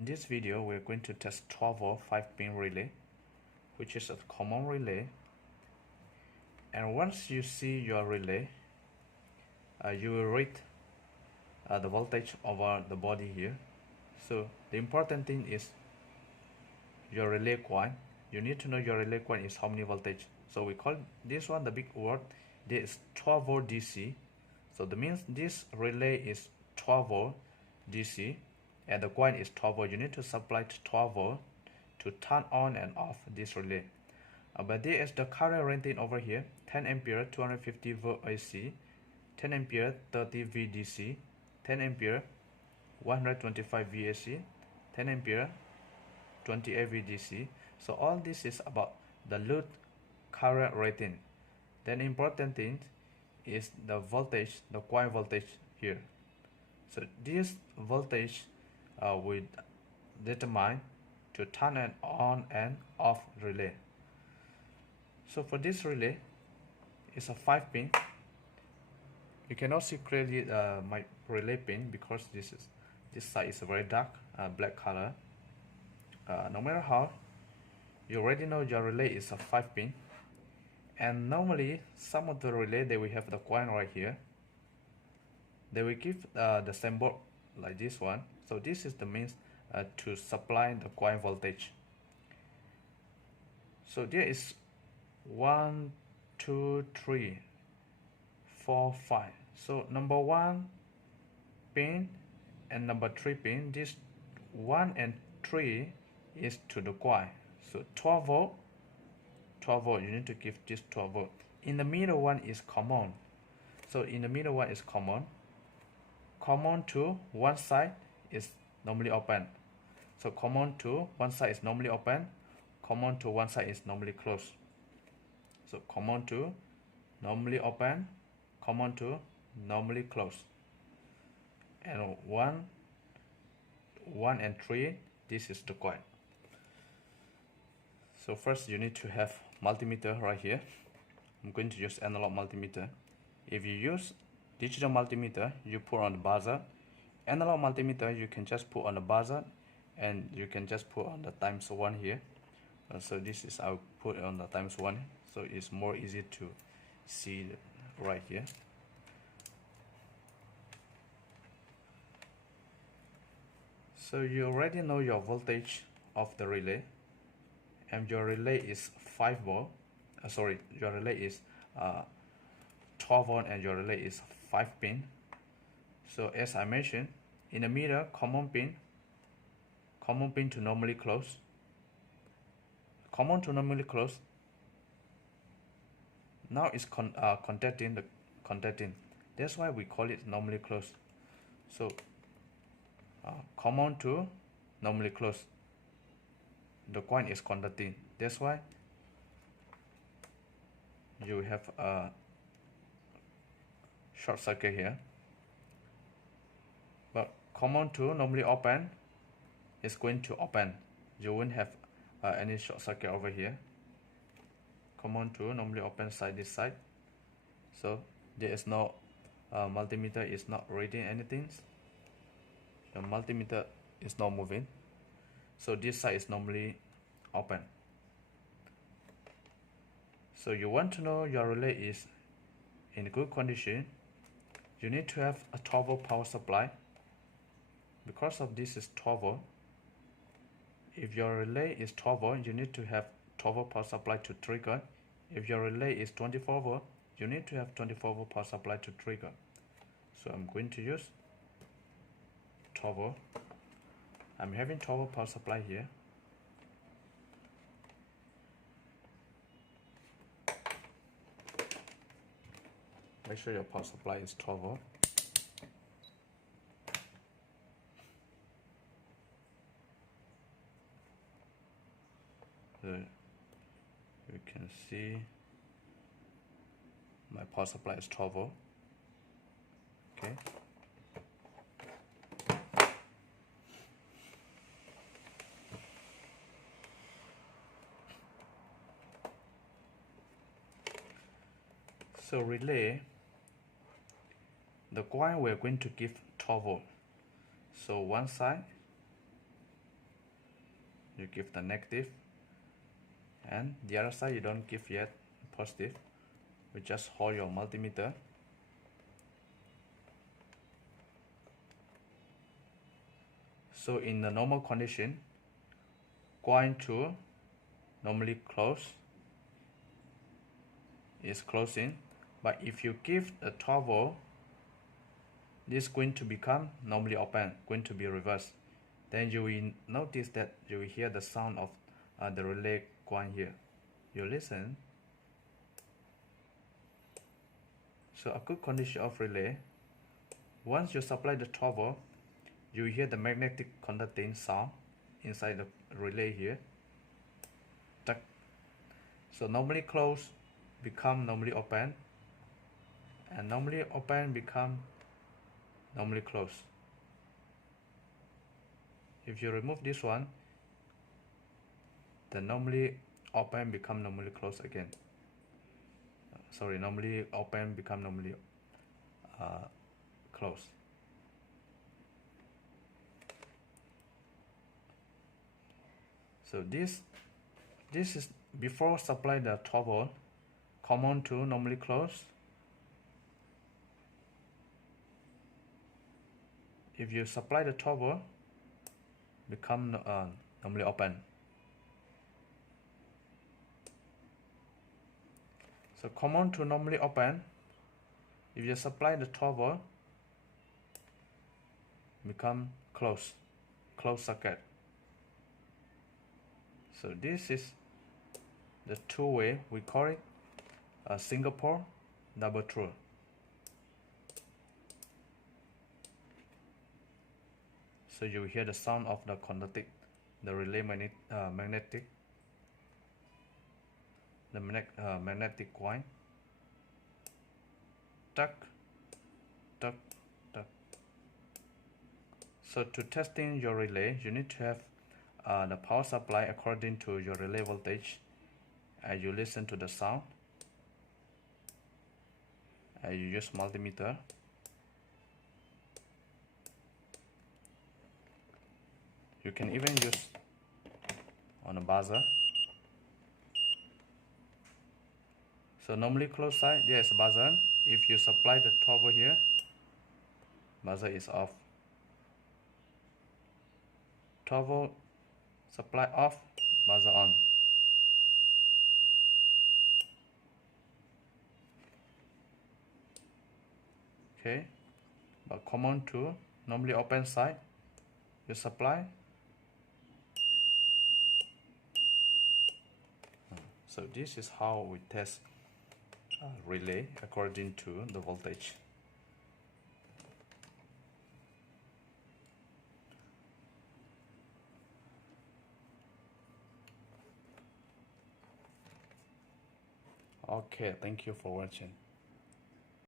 In this video, we're going to test 12-volt 5-pin relay, which is a common relay. And once you see your relay, you will rate the voltage over the body here. So the important thing is your relay coil. You need to know your relay coil is how many voltage. So we call this one, the big word, this is 12-volt DC. So that means this relay is 12-volt DC. And the coil is 12 volt. You need to supply to 12 volt to turn on and off this relay. But there is the current rating over here: 10 ampere 250 volt AC, 10 ampere 30 VDC, 10 ampere 125 VAC, 10 ampere 28 VDC. So all this is about the load current rating. Then important thing is the voltage, the coil voltage here. So this voltage will determine to turn and on and off relay. So for this relay, it's a 5-pin. You cannot see clearly my relay pin because this side is very dark, black color. No matter how, you already know your relay is a 5-pin. And normally some of the relay, they will have the coil right here. They will give the symbol like this one. So this is the means to supply the coil voltage. So there is 1, 2, 3, 4, 5. So number 1 pin and number 3 pin, this 1 and 3 is to the coil. So 12 volt, 12 volt, you need to give this 12 volt. In the middle one is common. So in the middle one is common. Common to one side is normally open. So common to one side is normally open. Common to one side is normally closed. So common to normally open. Common to normally closed. And 1 and 3, this is the coil. So first you need to have multimeter right here. I'm going to use analog multimeter. If you use digital multimeter, you put on the buzzer. Analog multimeter, you can just put on the buzzer and you can just put on the ×1 here. So this is, I'll put on the ×1, so it's more easy to see right here. So you already know your voltage of the relay, and your relay is 5 volt. Your relay is 12 volt and your relay is 5 pin. So as I mentioned, in the middle, common pin to normally close. Common to normally close. Now it's contacting the contacting. That's why we call it normally close. So common to normally close. The coil is contacting. That's why you have a short circuit here. But common to normally open is going to open. You won't have any short circuit over here. Common to normally open side, this side. So there is no multimeter is not reading anything. The multimeter is not moving. So this side is normally open. So you want to know your relay is in good condition. You need to have a 12 volt power supply. Because of this is 12 volt. If your relay is 12 volt, you need to have 12 volt power supply to trigger. If your relay is 24 volt, you need to have 24 volt power supply to trigger. So I'm going to use 12 volt. I'm having 12 volt power supply here. Make sure your power supply is 12 volt. So you can see my power supply is 12 volt. Okay. So relay, the coil we're going to give 12 volt. So one side you give the negative, and the other side you don't give yet positive. We just hold your multimeter. So in the normal condition, coin 2 normally close, is closing, but if you give a 12 volt, this is going to become normally open, going to be reversed. Then you will notice that you will hear the sound of the relay coin here. You listen. So a good condition of relay, once you supply the 12 volt, you will hear the magnetic conducting sound inside the relay here. Tuck. So normally closed become normally open, and normally open become normally closed. If you remove this one, the normally open become normally closed again. Sorry, normally open become normally closed. So this is before supply the 12 volt, common to normally close. If you supply the 12 volt, become normally open. So common to normally open, if you supply the 12 volt, become closed circuit. So this is the two way, we call it a single pole, double through. So you hear the sound of the conducting, the relay magnetic coin. Tuck, tuck, tuck. So to testing your relay, you need to have the power supply according to your relay voltage. You listen to the sound. You use multimeter. You can even use on a buzzer. So normally closed side, yes, buzzer. If you supply the 12 volt here, buzzer is off. 12 volt supply off, buzzer on. Okay, but common to normally open side, you supply. So this is how we test relay according to the voltage. Okay, thank you for watching.